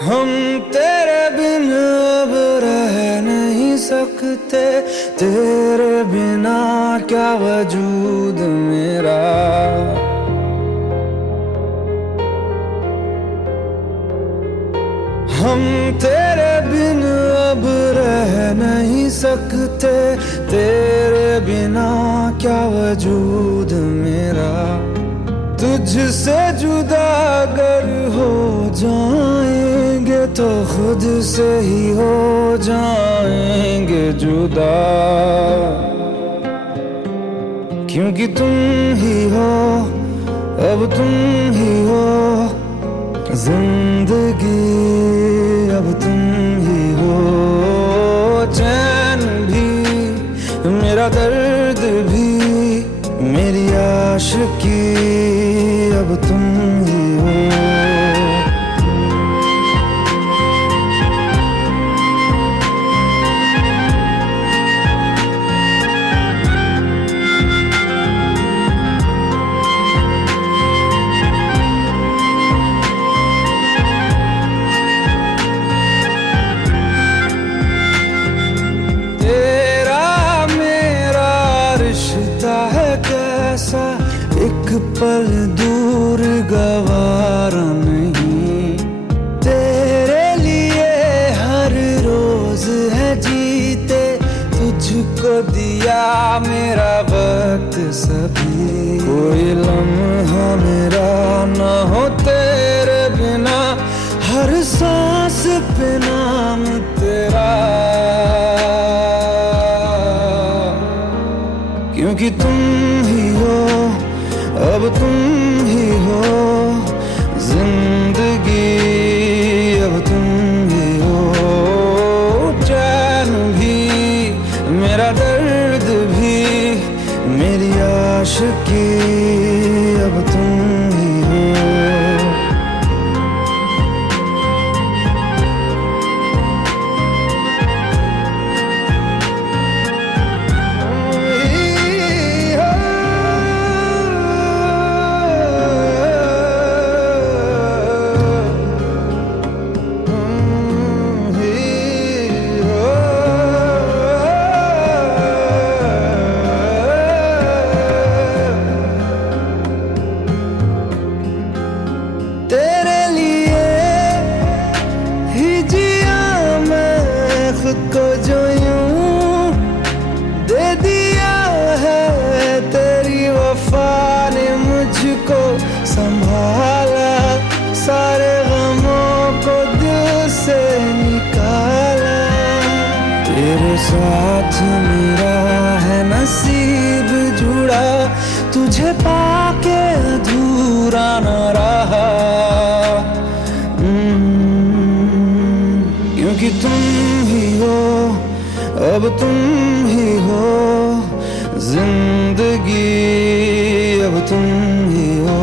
हम तेरे बिन अब रह नहीं सकते, तेरे बिना क्या वजूद मेरा। हम तेरे बिन अब रह नहीं सकते, तेरे बिना क्या वजूद मेरा। तुझसे जुदा अगर हो जाएंगे तो खुद से ही हो जाएंगे जुदा, क्योंकि तुम ही हो, अब तुम ही हो जिंदगी, अब तुम ही हो। चैन भी, मेरा दर्द भी, मेरी आशिकी, अब तुम ही हो। एक पल दूर गवारा नहीं, तेरे लिए हर रोज है जीते, तुझको दिया मेरा वक्त सभी। कोई लम्हा मेरा न हो तेरे बिना, हर सांस पे नाम तेरा, क्योंकि तुम ही हो, अब तुम ही हो जिंदगी, अब तुम ही हो। चैन भी, मेरा दर्द भी, मेरी आशिकी, अब तुम ही हो। को जो यूं दे दिया है, तेरी वफा ने मुझको संभाला, सारे गमों को दिल से निकाला। तेरे साथ मेरा है नसीब जुड़ा, तुझे पाके अधूरा न रहा, क्योंकि तुम ही हो, अब तुम ही हो जिंदगी, अब तुम ही हो।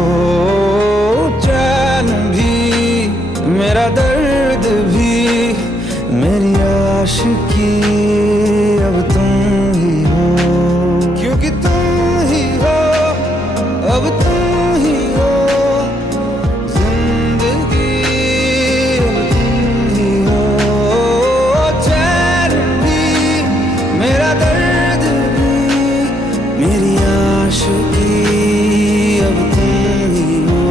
चैन भी, मेरा दर्द भी, मेरी आशिकी, अब तुम ही हो, क्योंकि तुम ही हो, अब तुम ही हो जिंदगी, अब तुम ही हो। चैन भी, मेरा दर्द भी, मेरी आशिकी, अब तुम ही हो।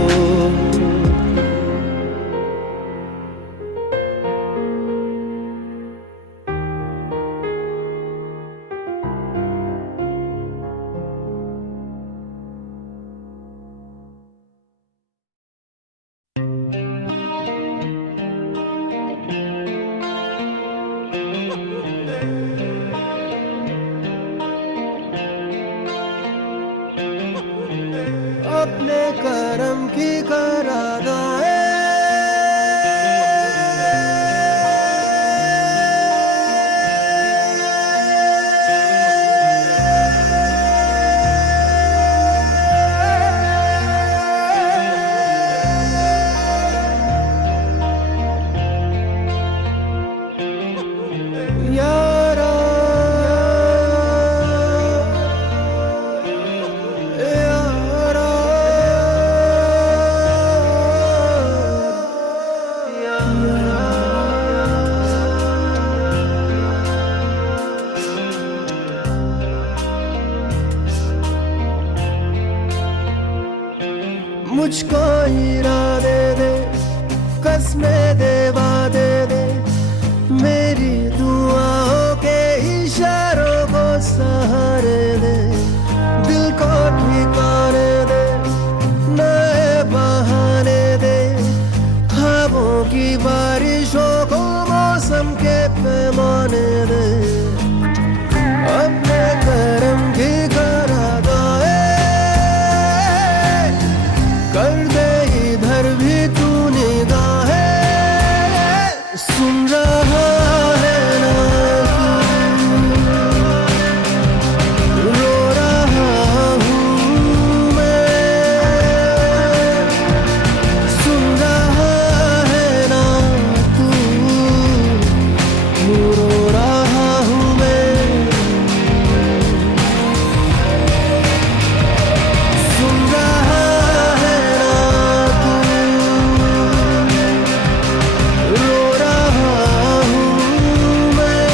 मुझको इरादे दे, कसमें दे, वादे दे, मेरी दुआओं के इशारों को सहारे दे, दिल को ठिकाने दे, नए बहाने दे, ख्वाबों की बारिशों को मौसम के पैमाने दे, अपने करम की करादाए कर दे, इधर भी तू निगाहें सुन रहा है ना तू, रो रहा हूँ मैं, सुन रहा है ना तू, रो रहा हूँ मैं, सुन रहा है ना तू, रो रहा हूँ मैं,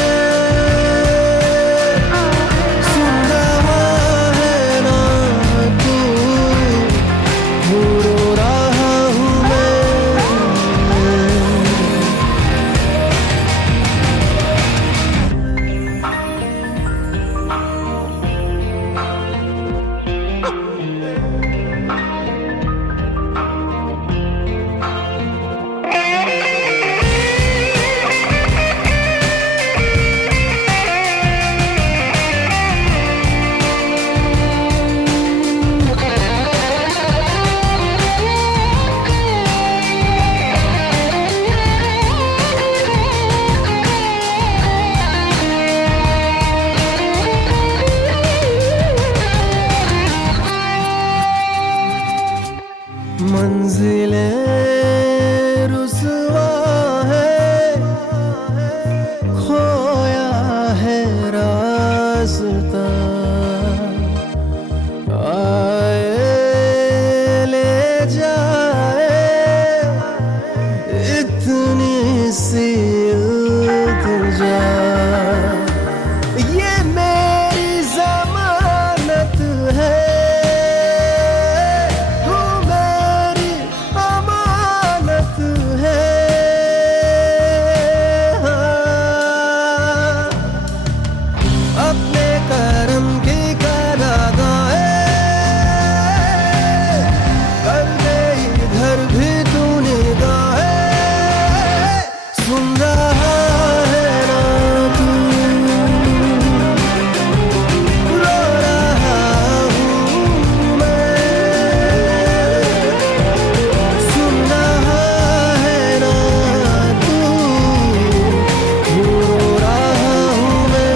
सुन रहा है ना तू, रो रहा हूँ मैं। मंजिलें रुसवा है, खोया है रास्ता, आए ले जाए इतनी सी इल्तिजा, ये मेरी जमानत है, तू मेरी अमानत है, हाँ। अपने करम की करादाए कर दे, इधर भी तू निगाहें सुन रहा है ना तू, रो रहा हूँ मैं, सुन रहा है ना तू, रो रहा हूँ मैं।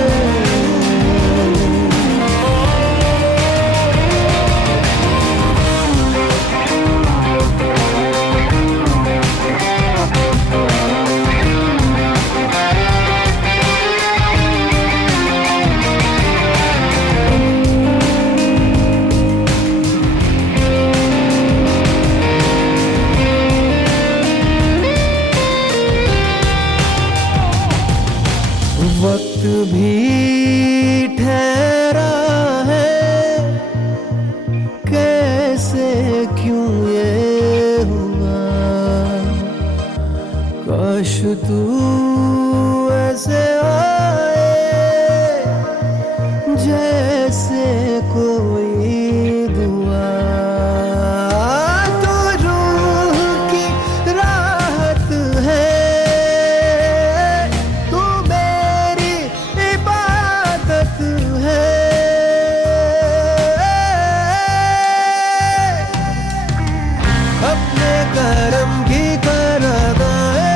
वक्त भी ठहरा है, कैसे क्यों ये हुआ, काश तू ऐसे आए जैसे कोई दुआ, तो रूह की राहत है, तू मेरी इबादत है, अपने करम की करादाए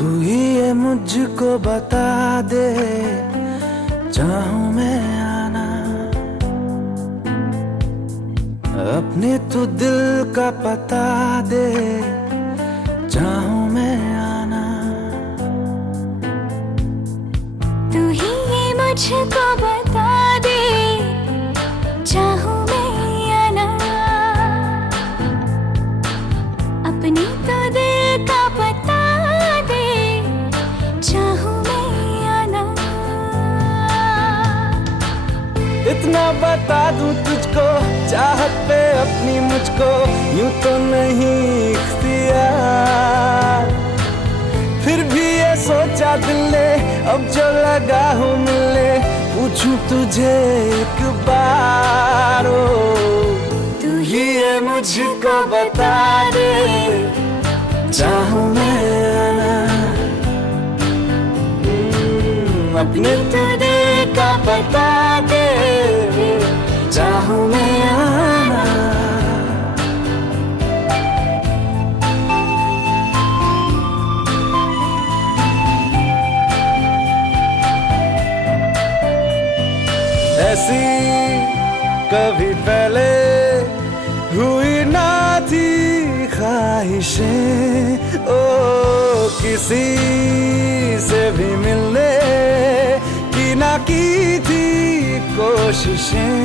तू ही ये मुझको बता दे, चाहूं मैं आना अपने तू दिल का पता दे, चाहूं मैं आना। तू ही ये मुझको बता दे, चाहूं मैं आना अपने तो दिल का पता दे, चाहूं मैं आना। इतना बता दूं तुझको, चाहत पे अपनी मुझको यूं तो नहीं इख्तियार, फिर भी ये सोचा दिल ने अब जो लगा हूँ मिलने, पूछूं तुझे एक बार। तू ही ये मुझको बता दे, चाहूं मैं आना अपने तो दिल का पता दे, चाहूं मैं आना। ऐसी कभी पहले हुई ना थी ख्वाहिशें, ओ किसी से भी मिलने की ना की थी कोशिशें,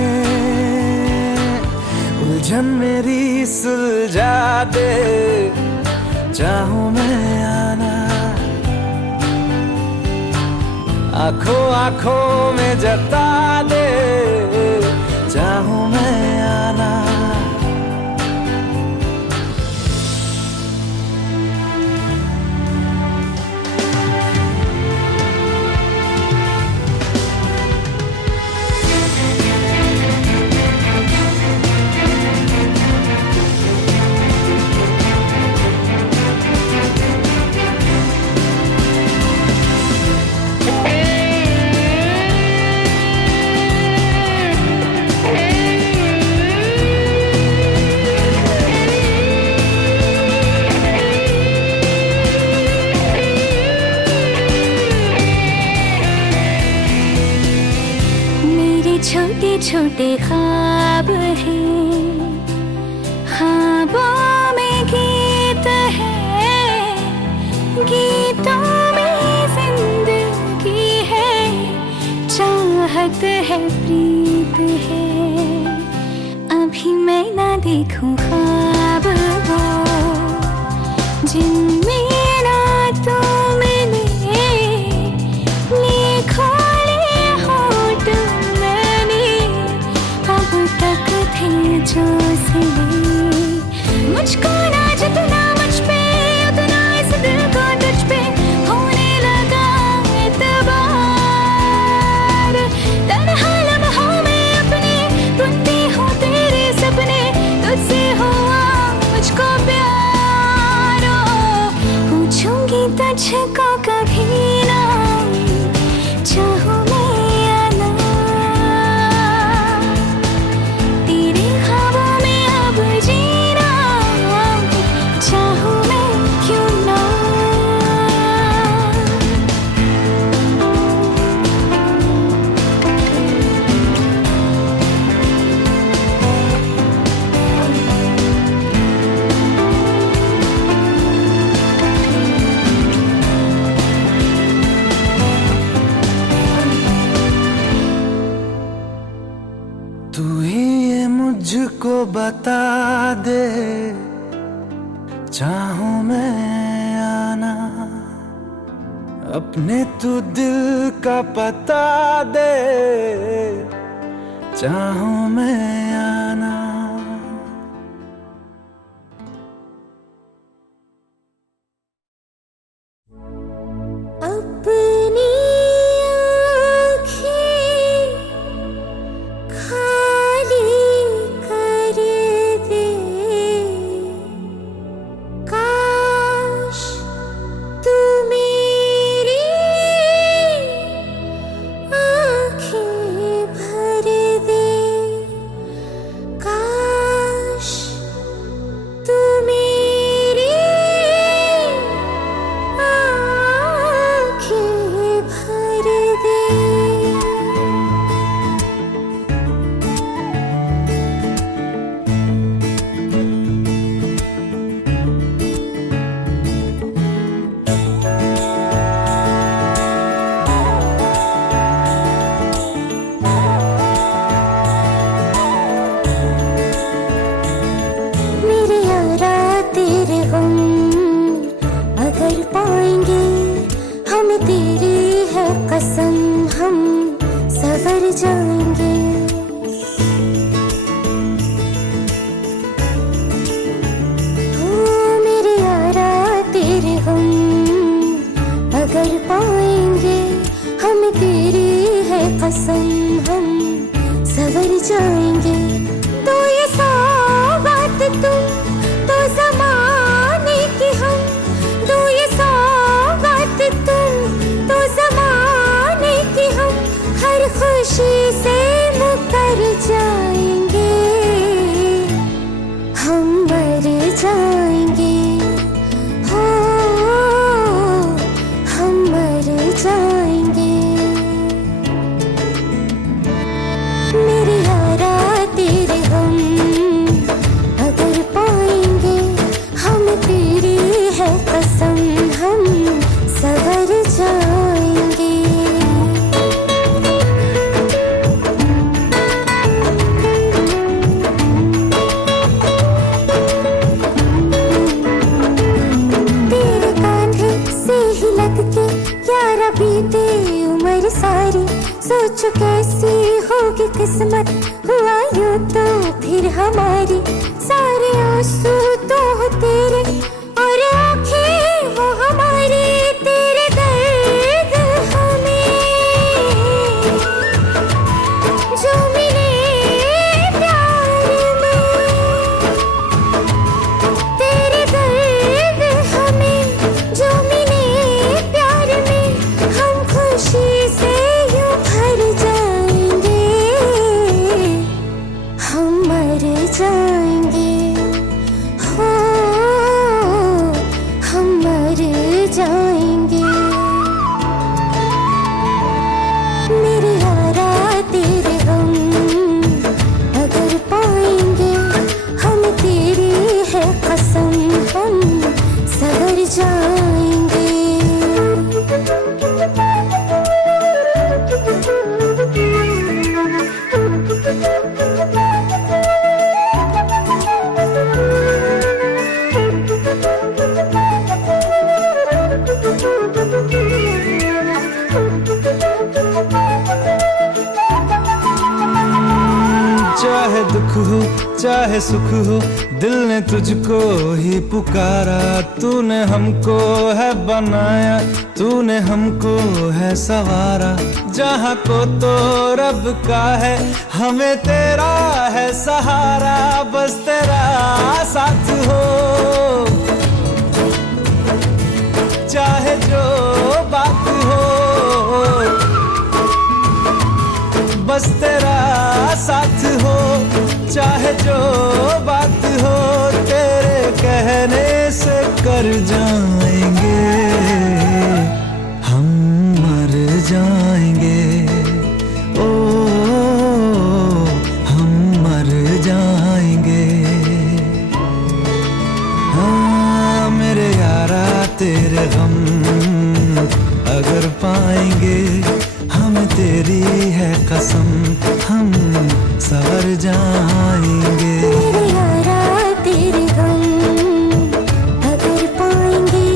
उलझन मेरी सुलझा दे, चाहूं मैं आना आंखों आंखों में जता दे, चाहूं मैं आना। छोटे छोटे ख्वाब हैं, ख्वाबों में गीत है, गीतों में जिंदगी है, चाहत है, प्रीत है। अभी मैं ना देखूं ख्वाब वो जिनमें ना तू मिले, लिखो जो सिले मुझको ना जितना मुझ पे, उतना इस दिल को तुझ पे होने लगा एतबार। तन्हा लम्हों में अपने बुनती हूँ तेरे सपने, तुझसे हुआ मुझको प्यार। पूछूंगी तुझको कभी ना, चाहूं मुझको बता दे, चाहूं मैं आना अपने तू दिल का पता दे, चाहूं मैं आना। का पाएंगे, हमें तेरी है कसम, हम सवर जाएंगे। ओ मेरे यारा तेरे हम अगर पाएंगे, हमें तेरी है कसम, हम सवर जाएंगे। तो ये सौगात तुम तो ज़माने की हम, तो ये सौगात तुम तो ज़माने की हम, हर खुशी से मुकर जाएंगे, हम मर जाएंगे, हो हम मर जाएंगे। मेरे यारा तेरे हम अगर पाएंगे, हम तेरी है कसम, हम सवर जाएंगे। तेरे कांधे से ही लग के यारा बीते उम्र सारी, सोचो कैसी होगी किस्मत, हुआ यूं तो फिर हमारी। सारे आंसू तो हो तेरे और आंखें वो हमारी, तेरे दर्द हमें जो मिले प्यार में, तेरे दर्द हमें जो मिले प्यार में, हम खुशी से यूं भर जाएंगे, हम मर जाएंगे, हो हम मर जाएंगे। मेरे यारा तेरे हम अगर पाएंगे, हम तेरी है कसम, हम सवर जाएंगे। चाहे दुख हो चाहे सुख हो, दिल ने तुझको ही पुकारा। तूने हमको है बनाया, तूने हमको है सवारा। जहाँ को तो रब का है, हमें तेरा है सहारा। बस तेरा साथ हो, चाहे जो बात हो, बस तेरा साथ हो, चाहे जो बात हो। तेरे कहने से कर जाएंगे, हम मर जाएंगे, ओ हम मर जाएंगे। हाँ मेरे यारा तेरे गम अगर पाएंगे, हम तेरी है कसम, हम सवर जाएंगे। मेरे यारा तेरे हम अगर पाएंगे,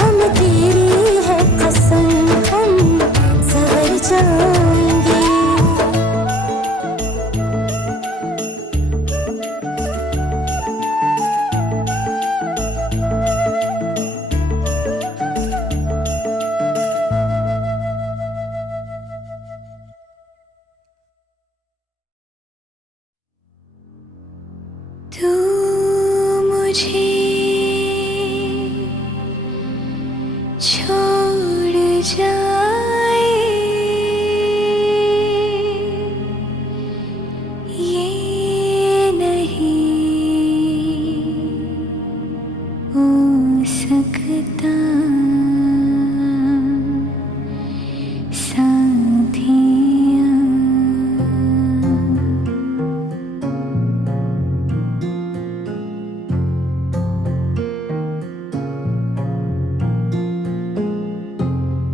हम तेरी है कसम, हम सवर जाएंगे। तू मुझे छोड़ जाए, ये नहीं हो सकता साथिया।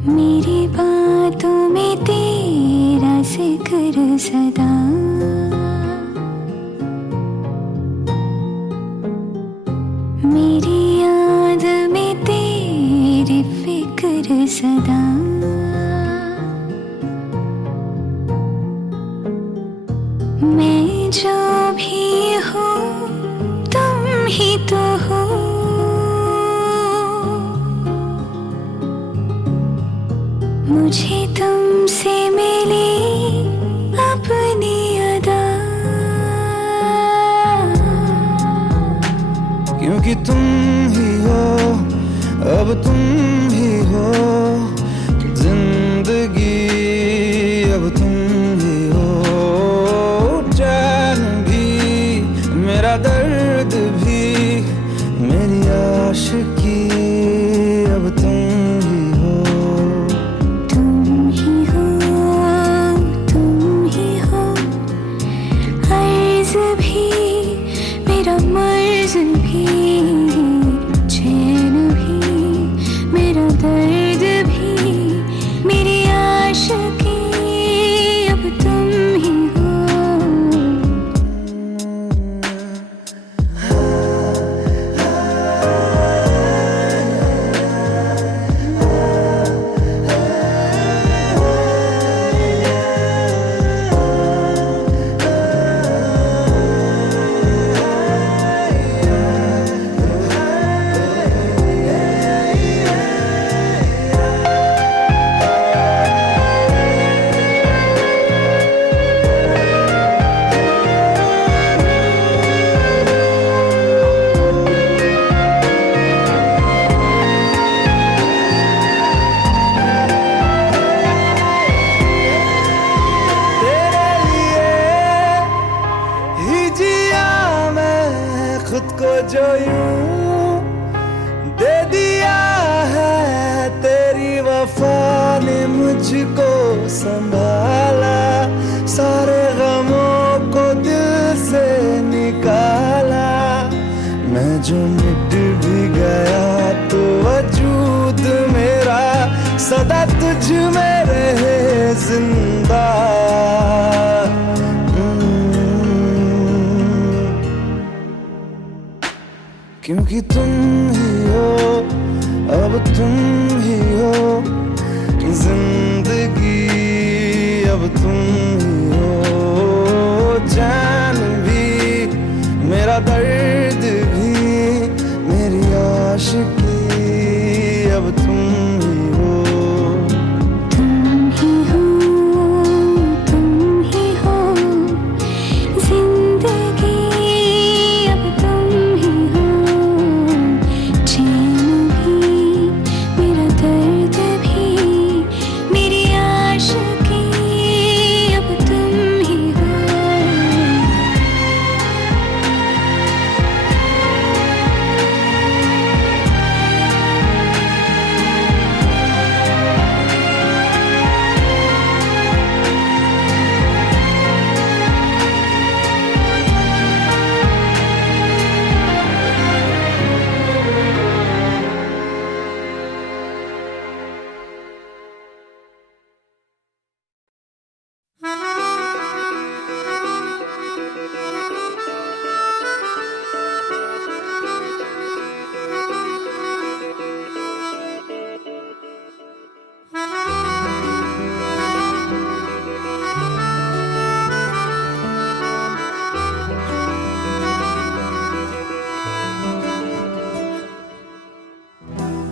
मेरी बातों में तेरा जिक्र सदा, मेरी याद में तेरी सदा। मैं जो भी हूँ तुम ही तो हो, मुझे तुमसे मिली अपनी अदा। क्योंकि तुम ही हो, अब तुम ही हो जिंदगी, अब तुम ही हो जान भी, मेरा दर्द भी, मेरी आशिकी, अब तुम ही हो। तुम ही हो, तुम ही हो, अर्ज़ भी मेरा मर्ज़ भी, चैन भी मेरा दर्द भी, मेरी आशिकी, अब तुम ही हो। खुद को जो यूं दे दिया है, तेरी वफा ने मुझको संभाला, सारे गमों को दिल से निकाला। मैं जो मिट भी गया तो वजूद मेरा सदा तुझ में रहे जिंदा। क्योंकि तुम ही हो, अब तुम ही हो जिंदगी, अब तुम ही हो जान भी, मेरा दर्द भी, मेरी आशिकी, अब तुम ही हो। तुम ही हो, तुम ही हो जिंदगी, अब तुम ही हो, चैन भी मेरा दर्द भी, मेरी आशिकी, अब तुम ही हो।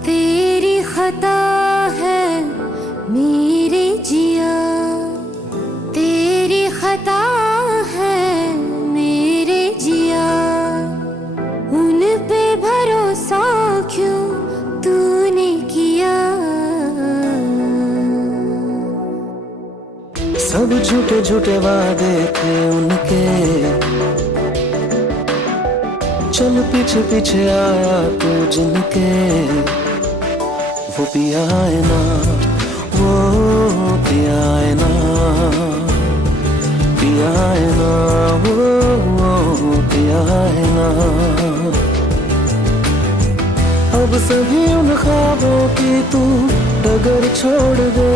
तेरी खता है मेरे जिया, तेरी खता है मेरे जिया, उन पे भरोसा क्यों तूने किया। सब झूठे झूठे वादे थे उनके, चल पीछे पीछे आया तू जिनके, वो पिया है ना, वो पिया है ना, पिया है ना, वो पिया है ना। अब सभी उन ख्वाबों की तू डगर छोड़ दे,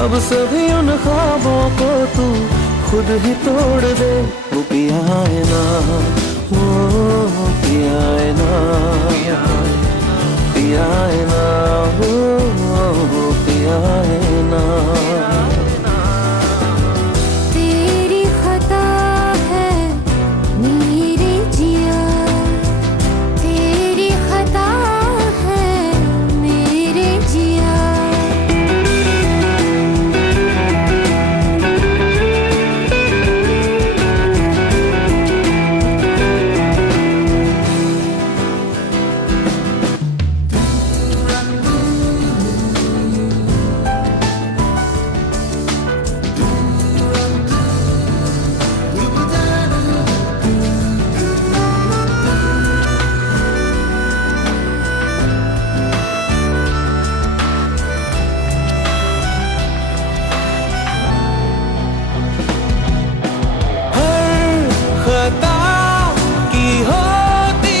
अब सभी उन ख्वाबों को तू खुद ही तोड़ दे। वो पिया है ना, वो पिया है ना, पिया है ना, वो पिया है ना। तेरी खता है मेरे जिया, तेरी खता है मेरे जिया। खता की होती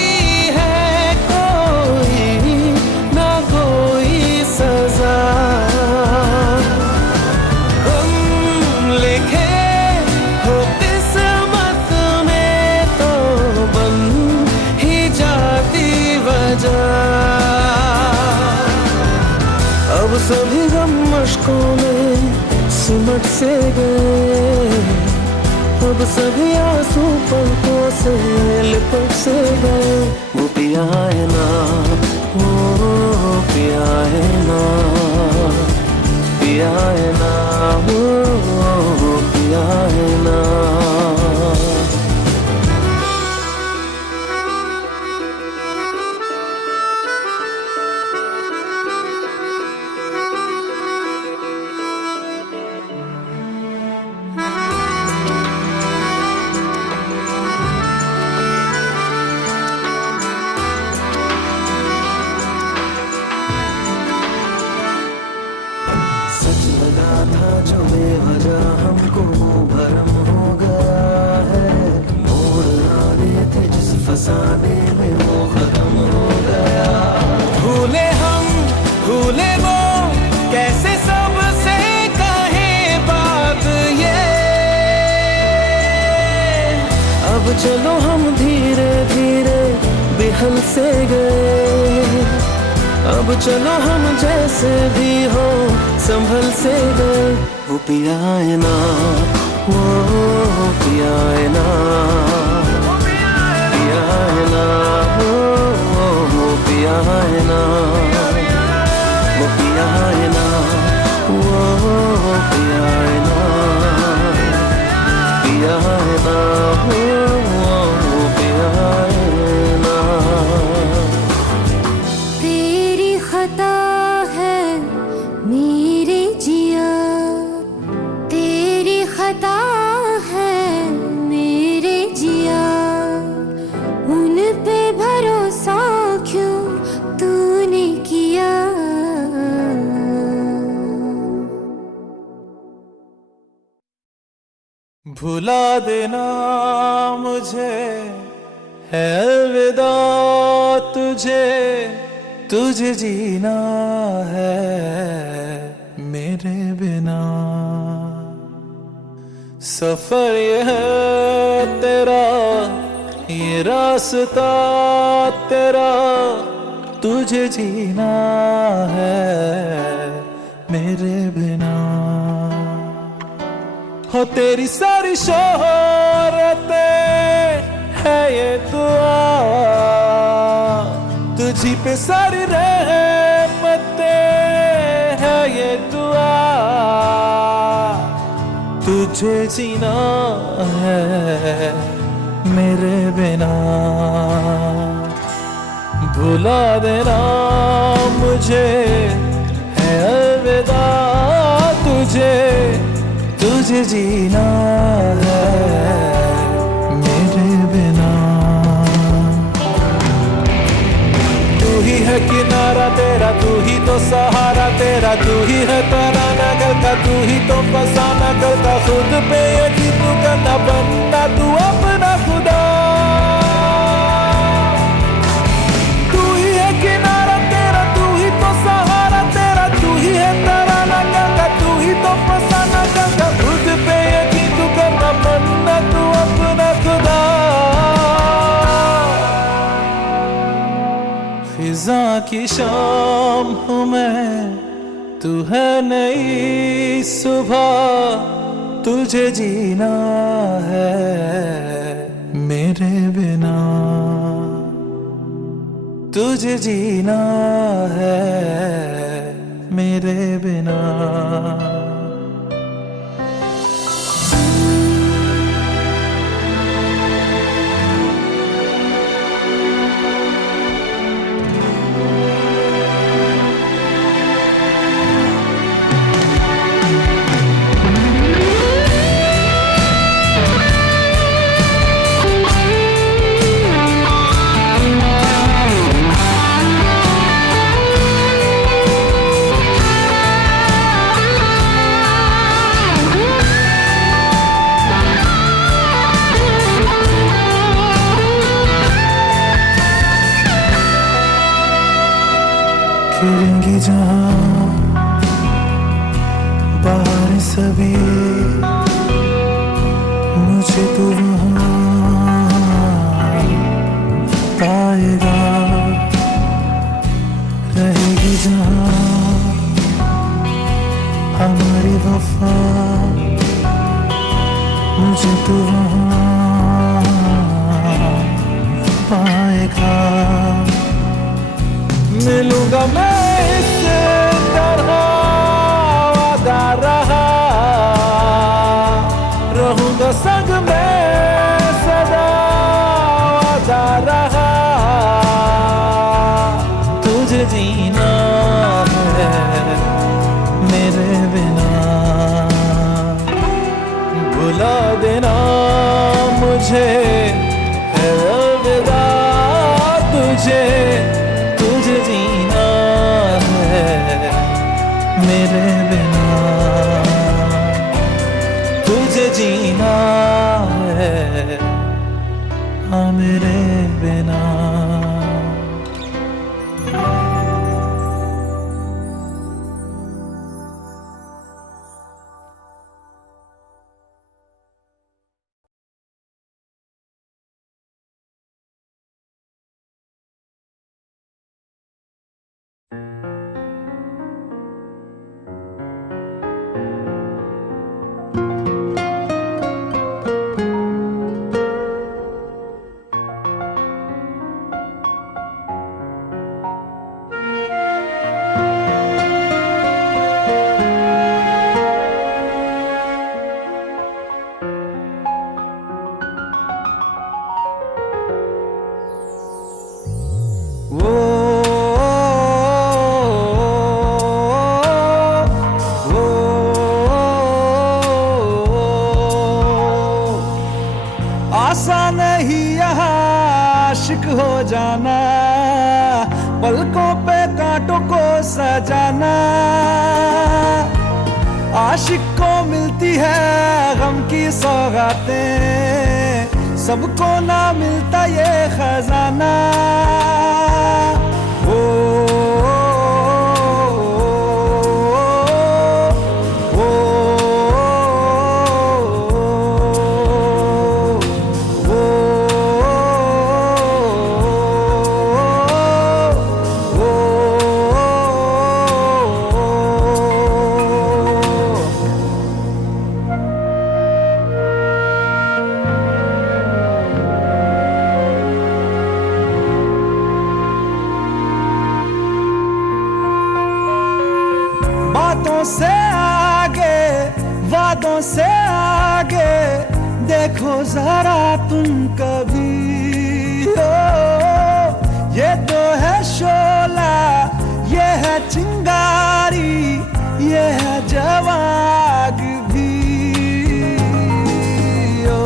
है कोई ना कोई सजा, हम लिखे हो किस्मत में तो बन ही जाती वजह। अब सभी गम मशकों में सिमट से गए, अब सभी आंसू पलकों से लिपट से गए। वो पिया है ना, वो पिया है ना, पिया है ना, वो पिया है ना। सच लगा था जो बेवजह हमको वो भरम हो गया है, मोड़ आने थे जिस फसाने में वो खत्म हो गया। भूले हम भूले वो कैसे सबसे कहे बात ये, अब चलो हम धीरे धीरे बिहल से गए, अब चलो हम जैसे भी हो संभल से गए। वो पिया है ना, वो पिया है ना, पिया है ना, वो पिया है ना, वो पिया है ना, वो पिया है ना, पिया है ना, वो पिया है ना। तेरी खता है मेरे जिया, तेरी खता है मेरे जिया। उन पे भरोसा क्यों तूने किया। भुला देना मुझे है अलविदा तुझे, तुझे जीना है मेरे बिना। सफर ये है तेरा, ये रास्ता तेरा, तुझे जीना है मेरे बिना। हो तेरी सारी शोहरतें है ये दुआ, तुझी पे सारी रहमतें है ये दुआ। तुझे जीना है मेरे बिना। भुला देना मुझे है अलविदा तुझे, तुझे जीना है मेरे बिना। तू ही है किनारा तेरा, तू ही तो सहारा तेरा, तू ही है तराना गलता, तू ही तो फसाना गलता। खुद पे यकीन तू करना बनना तू अपना खुदा। तू ही है किनारा तेरा, तू ही तो सहारा तेरा, तू ही है तराना गलता, तू ही तो फसाना गलता। खुद पे यकीन तू करना बनना तू अपना खुदा। फिजा की शाम हूँ मैं, तू है नई सुबह, तुझे जीना है मेरे बिना, तुझे जीना है मेरे बिना। खिलेंगी जहाँ बाहर सभी, मुझे तू वहाँ पाएगा। रहेगी जहाँ हमारी वफा, मुझे तू वहाँ पाएगा। मिलूंगा मैं इससे तरह वादा रहा, रहूंगा संग में सदा वादा रहा। तुझे जीना है मेरे बिना, भुला देना मुझे है अलविदा। तुझे जीना है मेरे बिना, तुझे जीना है हाँ मेरे बिना। आसान नहीं यहाँ आशिक हो जाना, पलकों पे कांटों को सजाना। आशिक को मिलती है गम की सौगातें, सबको ना मिलता ये खजाना। ओ बातों से आगे, वादों से आगे, देखो जरा तुम कभी। ओ, ये तो है शोला, ये है चिंगारी, ये है जवाग भी। ओ,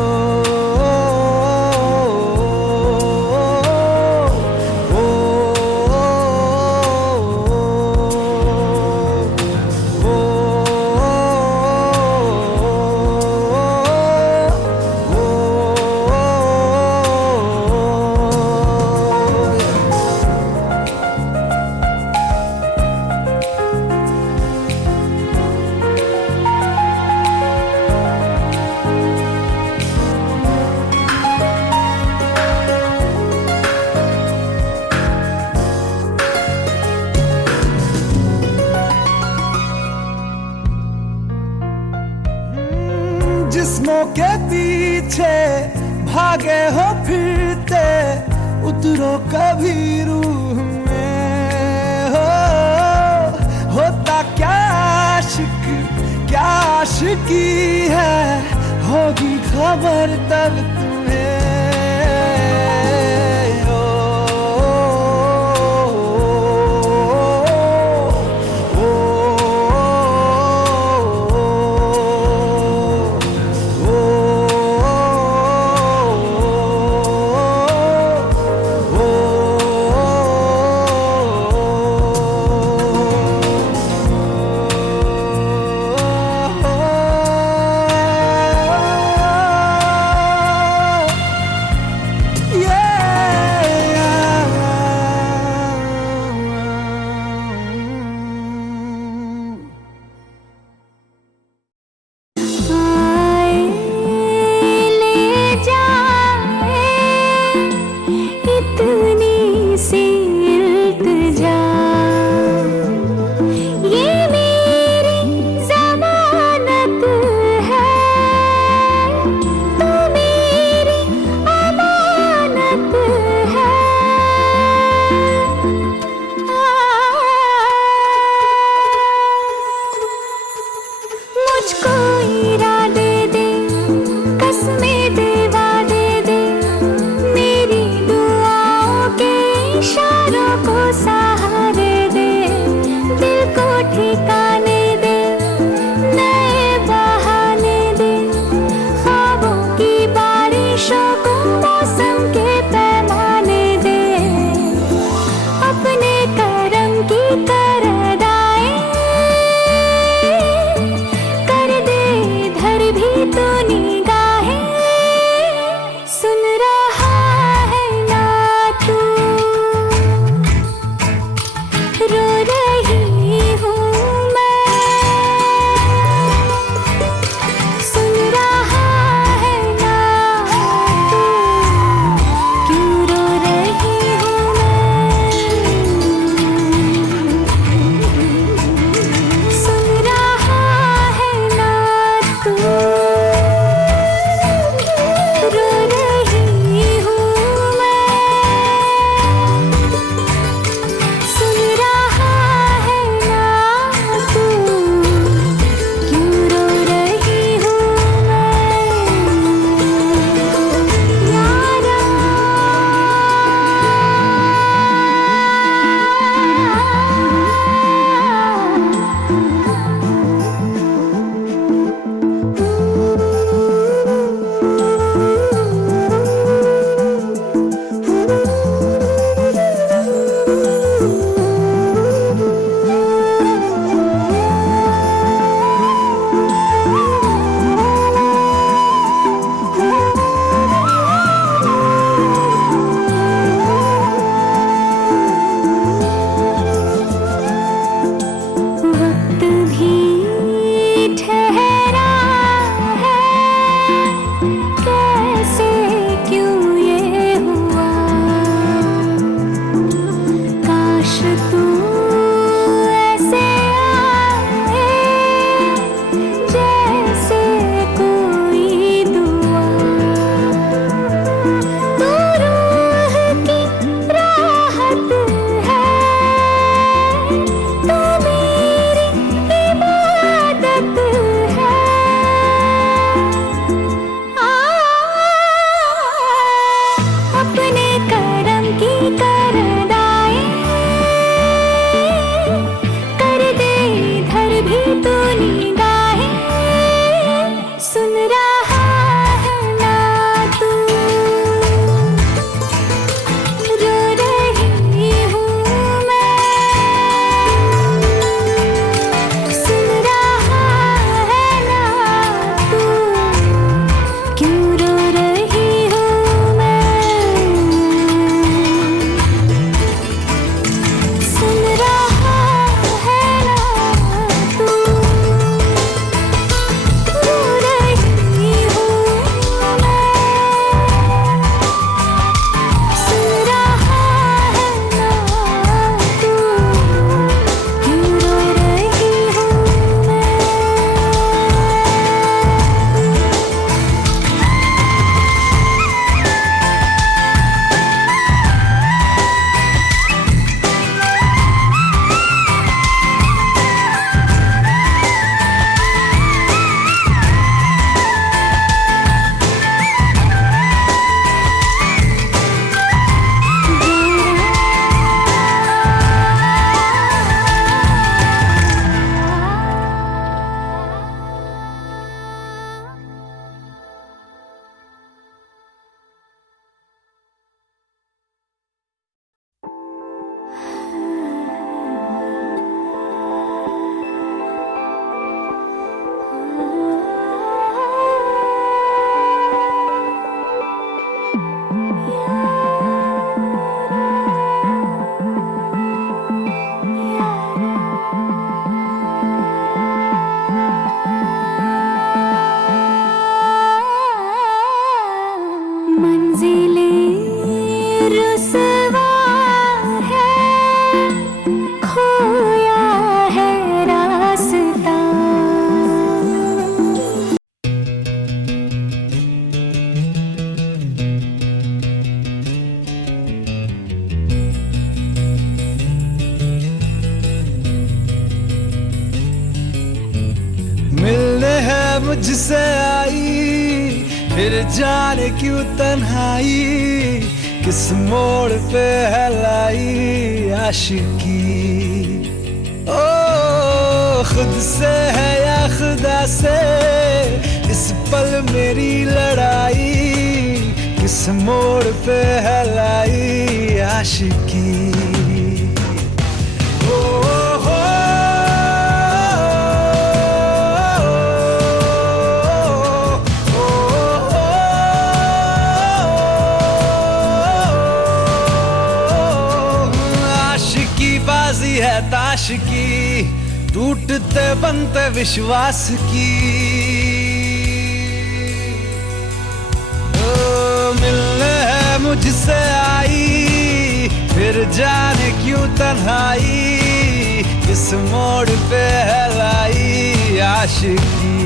सपनों के पीछे भागे हो फिरते, उतरो कभी रूह में हो। होता क्या आशिक क्या आशिकी है, होगी खबर तब तुम्हें। मुझसे आई, फिर जाने क्यों तन्हाई, किस मोड़ पे है लाई आशिकी। ओ खुद से है या खुदा से, इस पल मेरी लड़ाई, किस मोड़ पे है लाई आशिकी। बाजी है ताश की, टूटते बनते विश्वास की। ओ मिलने है मुझसे आई, फिर जाने क्यों तन्हाई, किस मोड़ पे है लाई आशिकी।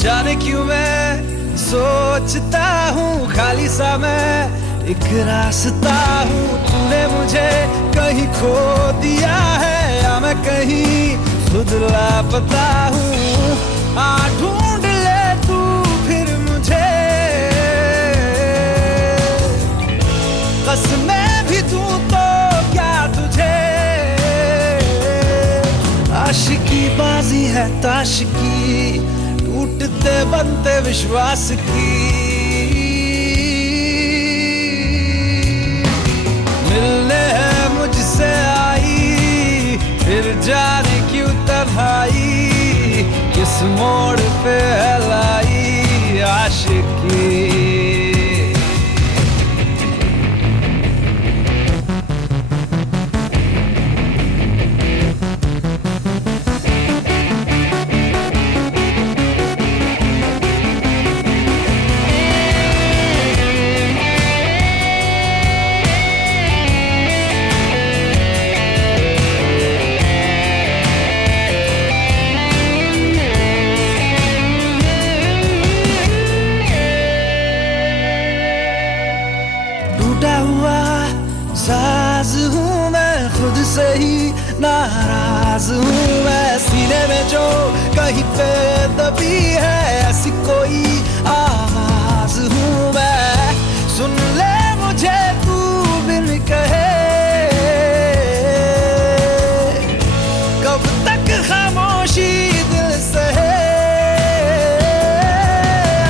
जाने क्यों मैं सोचता हूँ खाली सा मैं एक रास्ता हूँ, तूने मुझे कहीं खो दिया है या मैं कहीं खुद लापता हूँ। आ ढूंढ ले तू फिर मुझे, कसमें भी दूँ तो क्या तुझे। आशिकी बाजी है ताश की, टूटते बनते विश्वास की। मिलने है मुझसे आई, फिर जाने क्यों तन्हाई, किस मोड़ पे है लाई आशिकी। टूटा हुआ साज हूँ मैं, खुद से ही नाराज हूँ मैं। सीने में जो कहीं पे दबी है ऐसी कोई आवाज हूँ मैं। सुन ले मुझे तू बिन कहे, कब तक खामोशी दिल सहे।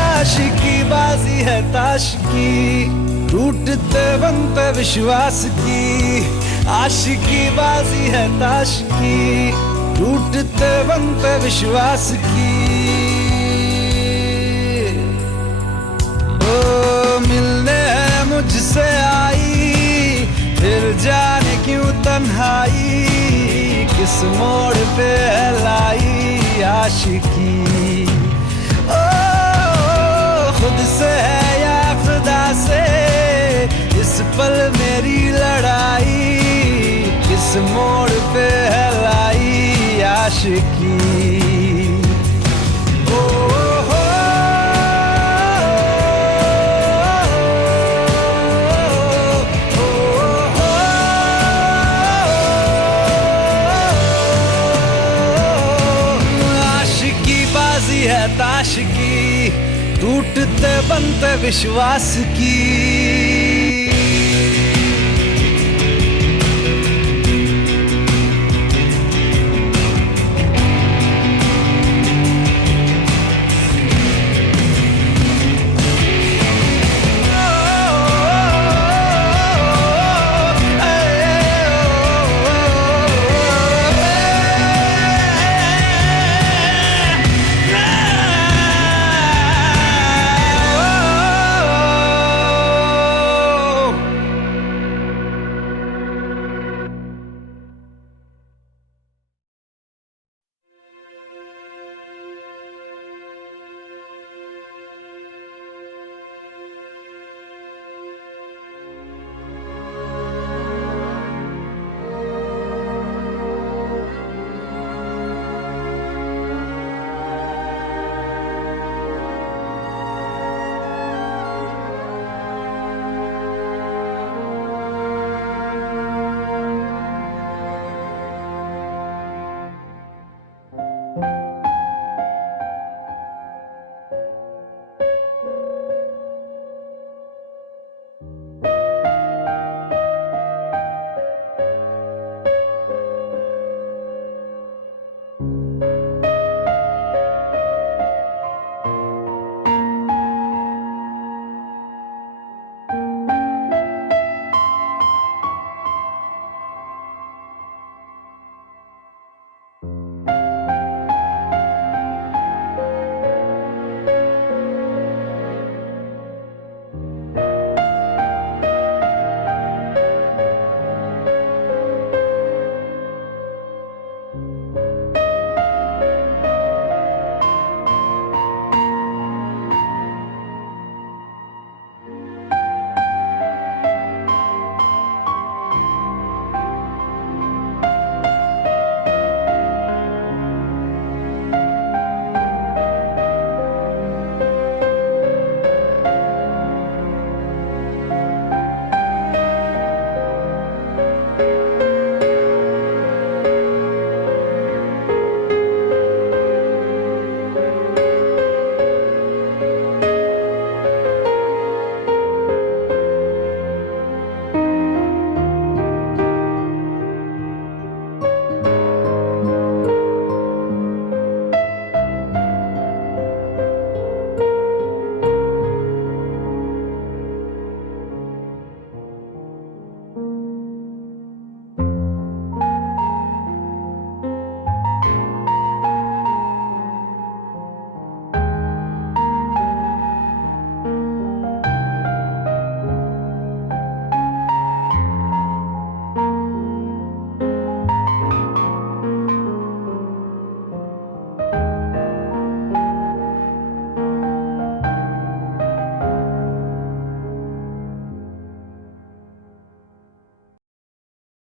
आशिकी बाजी है ताश की, टूटते बनते विश्वास की। आशिकी बाजी है ताश की, टूटते बनते विश्वास की। ओ मिलने है मुझसे आई, फिर जाने क्यों तन्हाई, किस मोड़ पे है लाई आशिकी। ओ खुद से है या खुदा से, इस पल मेरी लड़ाई, किस मोड़ पे है लाई आशिकी। ओ हो आशिकी बाजी है ताश की, टूटते बनते विश्वास की।